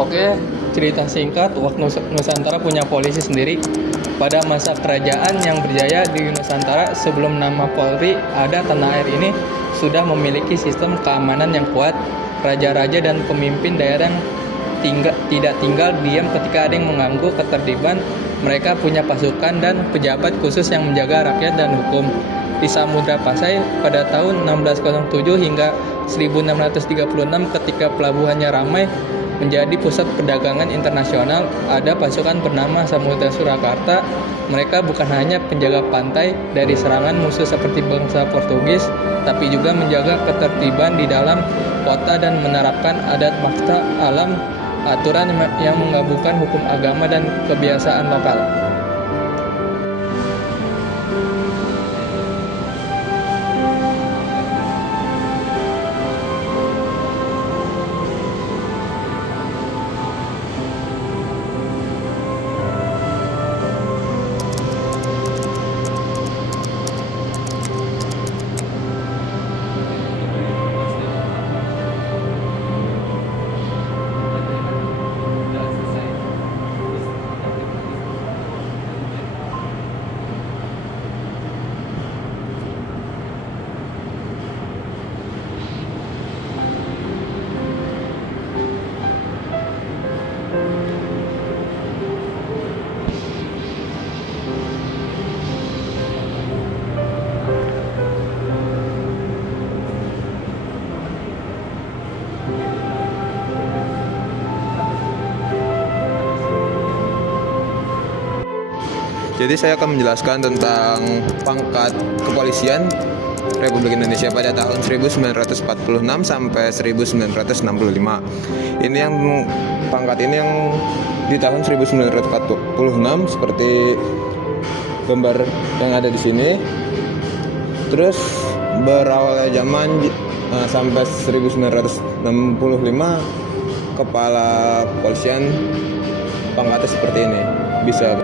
Oke, cerita singkat, waktu Nusantara punya polisi sendiri. Pada masa kerajaan yang berjaya di Nusantara sebelum nama Polri ada, tanah air ini sudah memiliki sistem keamanan yang kuat. Raja-raja dan pemimpin daerah yang tidak tinggal diam ketika ada yang mengganggu ketertiban. Mereka punya pasukan dan pejabat khusus yang menjaga rakyat dan hukum. Di Samudra Pasai pada tahun 1607 hingga 1636 ketika pelabuhannya ramai menjadi pusat perdagangan internasional, ada pasukan bernama Samudra Surakarta. Mereka bukan hanya penjaga pantai dari serangan musuh seperti bangsa Portugis, tapi juga menjaga ketertiban di dalam kota dan menerapkan adat bangsa alam, aturan yang menggabungkan hukum agama dan kebiasaan lokal. Jadi saya akan menjelaskan tentang pangkat kepolisian Republik Indonesia pada tahun 1946 sampai 1965. Ini yang pangkat ini yang di tahun 1946 seperti gambar yang ada di sini. Terus berawal zaman sampai 1965 kepala kepolisian pangkatnya seperti ini. Bisa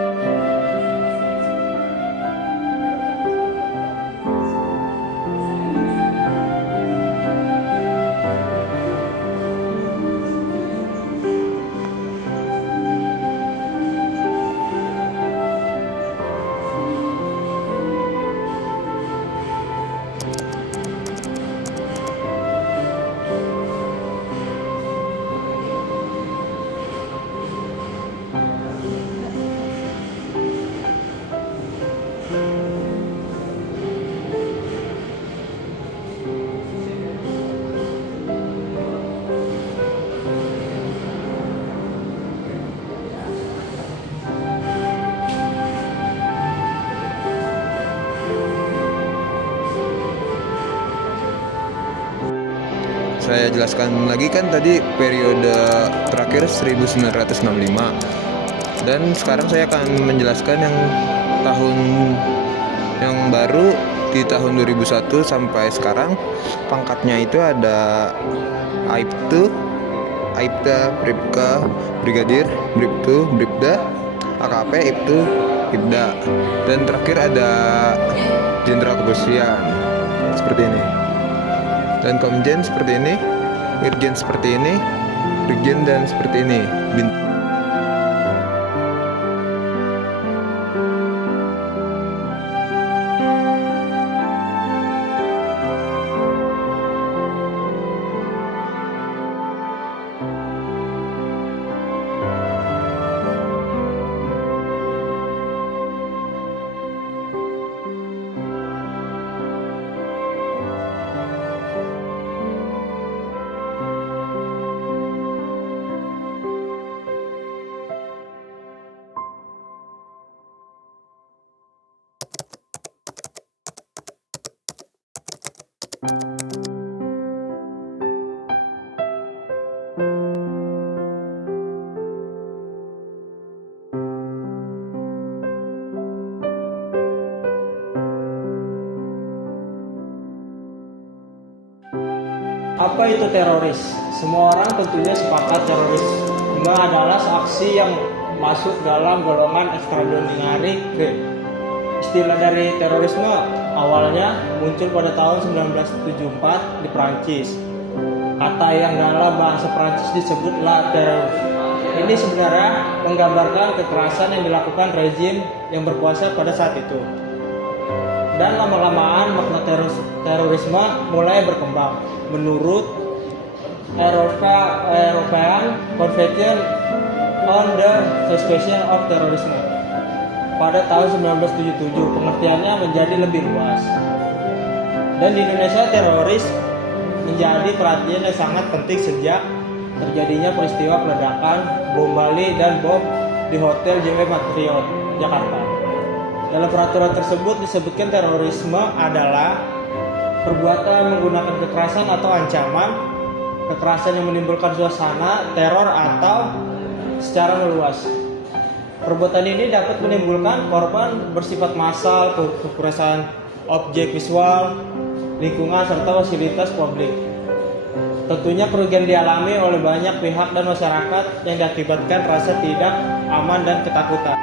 saya jelaskan lagi, kan tadi periode terakhir 1965, dan sekarang saya akan menjelaskan yang tahun yang baru di tahun 2001 sampai sekarang. Pangkatnya itu ada Aibtu, Aibda, Bribka, Brigadir, Bribtu, Bribda, AKP, Ibtu, Ibda, dan terakhir ada Jenderal Kepolisian seperti ini. Dan Komjen seperti ini, Irjen seperti ini, Brigjen dan seperti ini. Apa itu teroris? Semua orang tentunya sepakat terorisme adalah aksi yang masuk dalam golongan extraordinary crime. Istilah dari terorisme awalnya muncul pada tahun 1974 di Prancis. Kata yang dalam bahasa Prancis disebut la terror, Ini sebenarnya menggambarkan kekerasan yang dilakukan rezim yang berkuasa pada saat itu. Dan lama-lamaan makna terorisme mulai berkembang menurut European Convention on the Suspicion of Terrorism pada tahun 1977. Pengertiannya menjadi lebih luas. Dan di Indonesia teroris menjadi perhatian yang sangat penting sejak terjadinya peristiwa peledakan bom Bali dan bom di Hotel JW Marriott, Jakarta. Dalam peraturan tersebut disebutkan terorisme adalah perbuatan menggunakan kekerasan atau ancaman, kekerasan yang menimbulkan suasana teror atau secara meluas. Perbuatan ini dapat menimbulkan korban bersifat massal, kekerasan objek visual, lingkungan serta fasilitas publik. Tentunya kerugian dialami oleh banyak pihak dan masyarakat yang diakibatkan rasa tidak aman dan ketakutan.